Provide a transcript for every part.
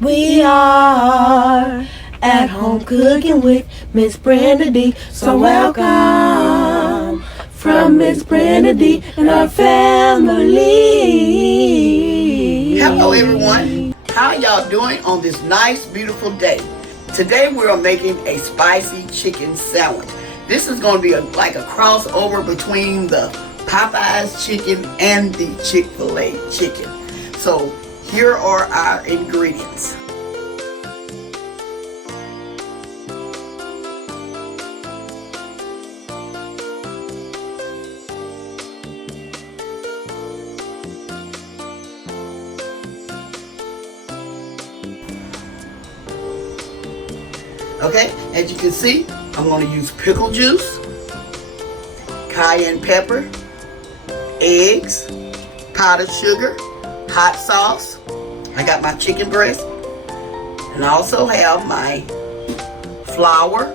We are at home cooking with Miss Brenda D. So welcome from Miss Brenda D and our family. Hello everyone. How y'all doing on this nice beautiful day? Today we are making a spicy chicken sandwich. This is going to be like a crossover between the Popeyes chicken and the Chick-fil-A chicken. So here are our ingredients. Okay, as you can see, I'm going to use pickle juice, cayenne pepper, eggs, powdered sugar, hot sauce. I got my chicken breast, and I also have my flour,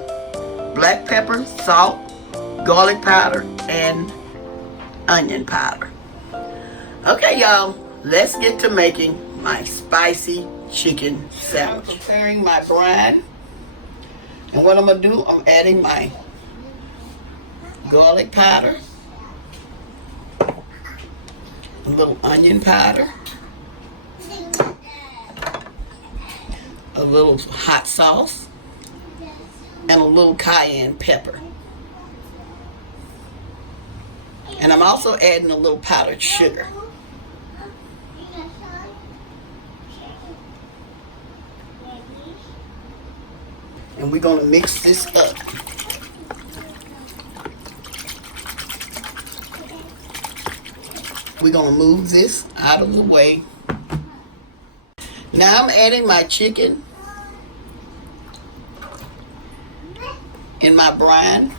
black pepper, salt, garlic powder, and onion powder. Okay, y'all, let's get to making my spicy chicken sandwich. I'm preparing my brine. And what I'm going to do, I'm adding my garlic powder, a little onion powder, a little hot sauce, and a little cayenne pepper. And I'm also adding a little powdered sugar. And we're going to mix this up. We're going to move this out of the way. Now I'm adding my chicken in my brine.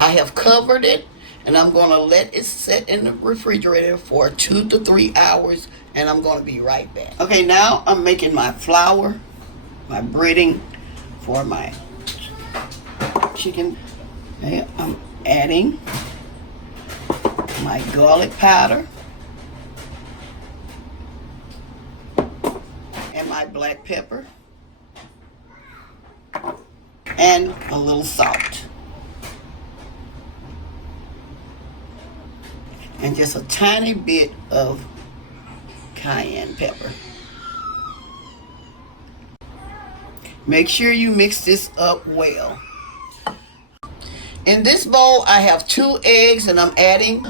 I have covered it. And I'm going to let it sit in the refrigerator for 2 to 3 hours. And I'm going to be right back. Okay, now I'm making my flour, my breading for my chicken. Okay, I'm adding my garlic powder and my black pepper and a little salt. And just a tiny bit of cayenne pepper. Make sure you mix this up well. In this bowl I have 2 eggs and I'm adding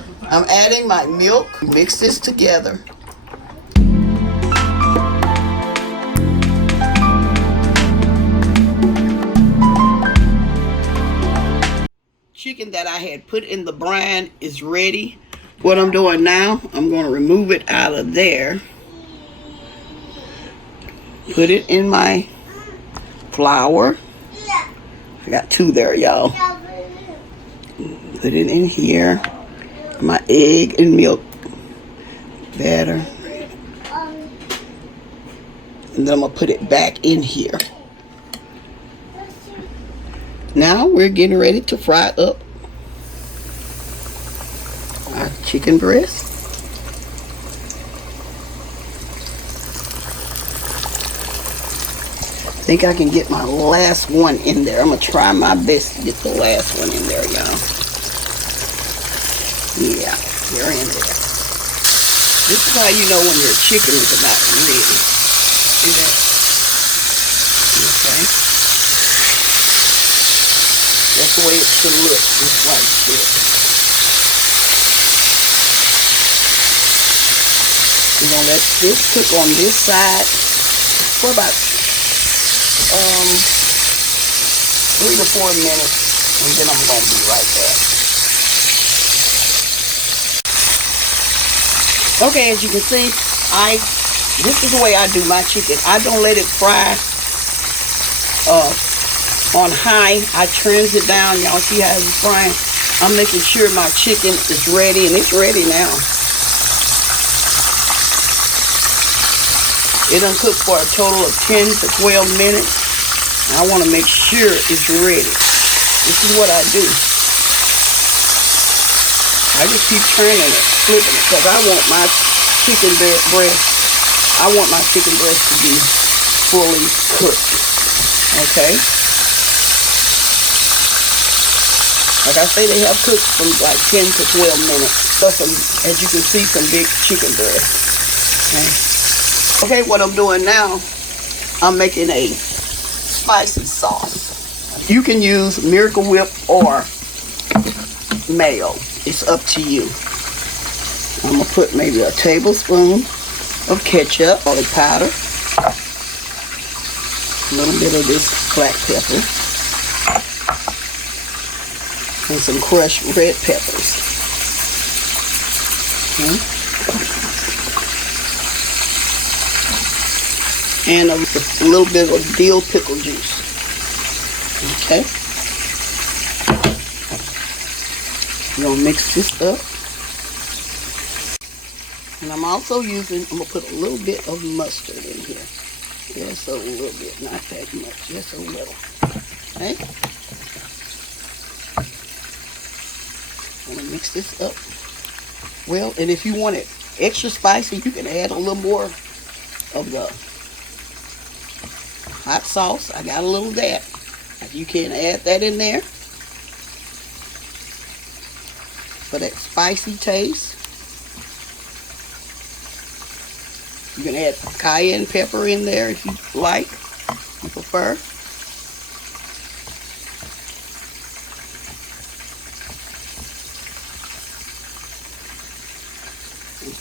my milk. Mix this together. Chicken that I had put in the brine is ready. What I'm doing now, I'm going to remove it out of there. Put it in my flour. I got 2 there, y'all. Put it in here. My egg and milk batter. And then I'm going to put it back in here. Now we're getting ready to fry up our chicken breast. I think I can get my last one in there. I'm going to try my best to get the last one in there, y'all. Yeah, they're in there. This is how you know when your chicken is about ready. See that? Okay. That's the way it should look, just like this. We're going to let this cook on this side for about 3 to 4 minutes, and then I'm going to be right back. Okay, as you can see, this is the way I do my chicken. I don't let it fry on high. I trims it down. Y'all see how it's frying? I'm making sure my chicken is ready, and it's ready now. It done cooked for a total of 10 to 12 minutes. And I want to make sure it's ready. This is what I do. I just keep turning it, flipping it, because I want my chicken breast, I want my chicken breast to be fully cooked. Okay? Like I say, they have cooked from like 10 to 12 minutes. So as you can see, some big chicken breast. Okay, what I'm doing now, I'm making a spicy sauce. You can use Miracle Whip or mayo. It's up to you. I'm gonna put maybe a tablespoon of ketchup, garlic powder, a little bit of this black pepper, and some crushed red peppers. Okay. And a little bit of dill pickle juice. Okay. You're gonna mix this up. And I'm also using, I'm gonna put a little bit of mustard in here. Just a little bit, not that much, just a little. Okay? I'm gonna mix this up well, and if you want it extra spicy, you can add a little more of the hot sauce. I got a little of that. You can add that in there for that spicy taste. You can add cayenne pepper in there if you like, you prefer.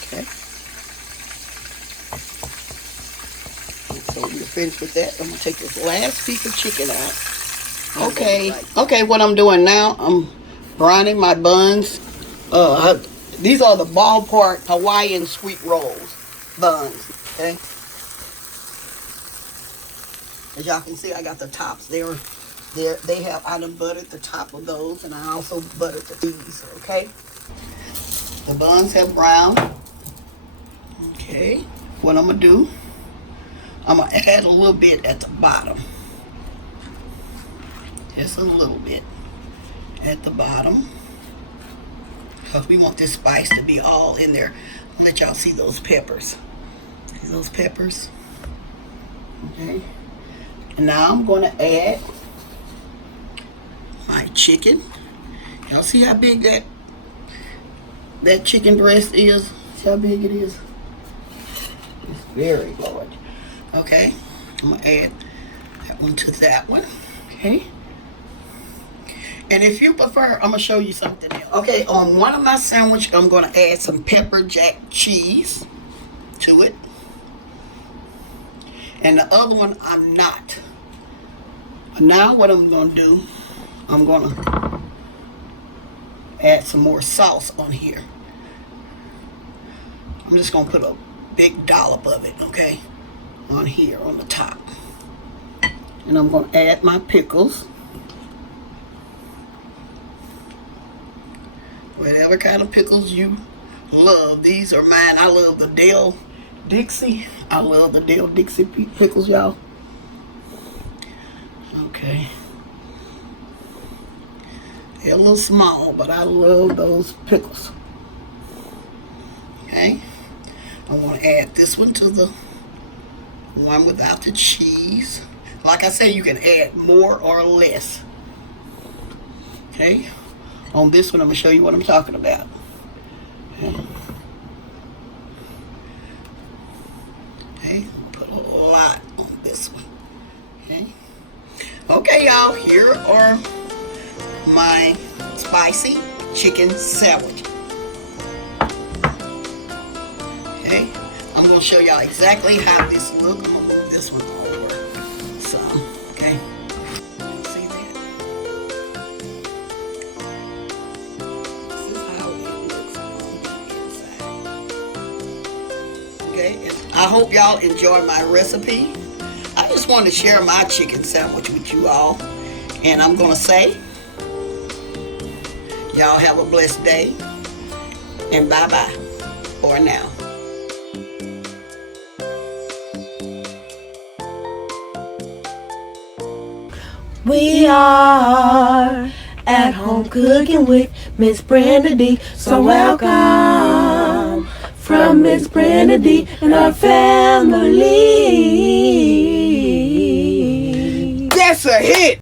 Okay. So when you're finished with that, I'm gonna take this last piece of chicken out. Okay, what I'm doing now, I'm brining my buns. These are the ballpark Hawaiian sweet rolls buns, okay? As y'all can see, I got the tops. They have, I done buttered the top of those, and I also buttered these, okay? The buns have browned. Okay, what I'm gonna do, I'm gonna add a little bit at the bottom. Just a little bit at the bottom, because we want this spice to be all in there. I'll let y'all see those peppers. See those peppers? Okay. And now I'm going to add my chicken. Y'all see how big that chicken breast is? See how big it is? It's very large. Okay. I'm going to add that one to that one. Okay. And if you prefer, I'm going to show you something else. Okay, on one of my sandwiches, I'm going to add some pepper jack cheese to it. And the other one, I'm not. Now what I'm going to do, I'm going to add some more sauce on here. I'm just going to put a big dollop of it, okay, on here, on the top. And I'm going to add my pickles. Whatever kind of pickles you love. These are mine. I love the Dill Dixie. I love the Dill Dixie pickles, y'all. Okay. They're a little small, but I love those pickles. Okay. I want to add this one to the one without the cheese. Like I said, you can add more or less. Okay. On this one, I'm going to show you what I'm talking about. Okay, put a lot on this one. Okay, y'all, here are my spicy chicken sandwich. Okay, I'm going to show y'all exactly how this looks. I'm going to move this one over. So, okay. See that? Okay, I hope y'all enjoyed my recipe. I just wanted to share my chicken sandwich with you all. And I'm going to say, y'all have a blessed day. And bye-bye for now. We are at home cooking with Miss Brenda D. So welcome from Miss Brenda D and our family. That's a hit.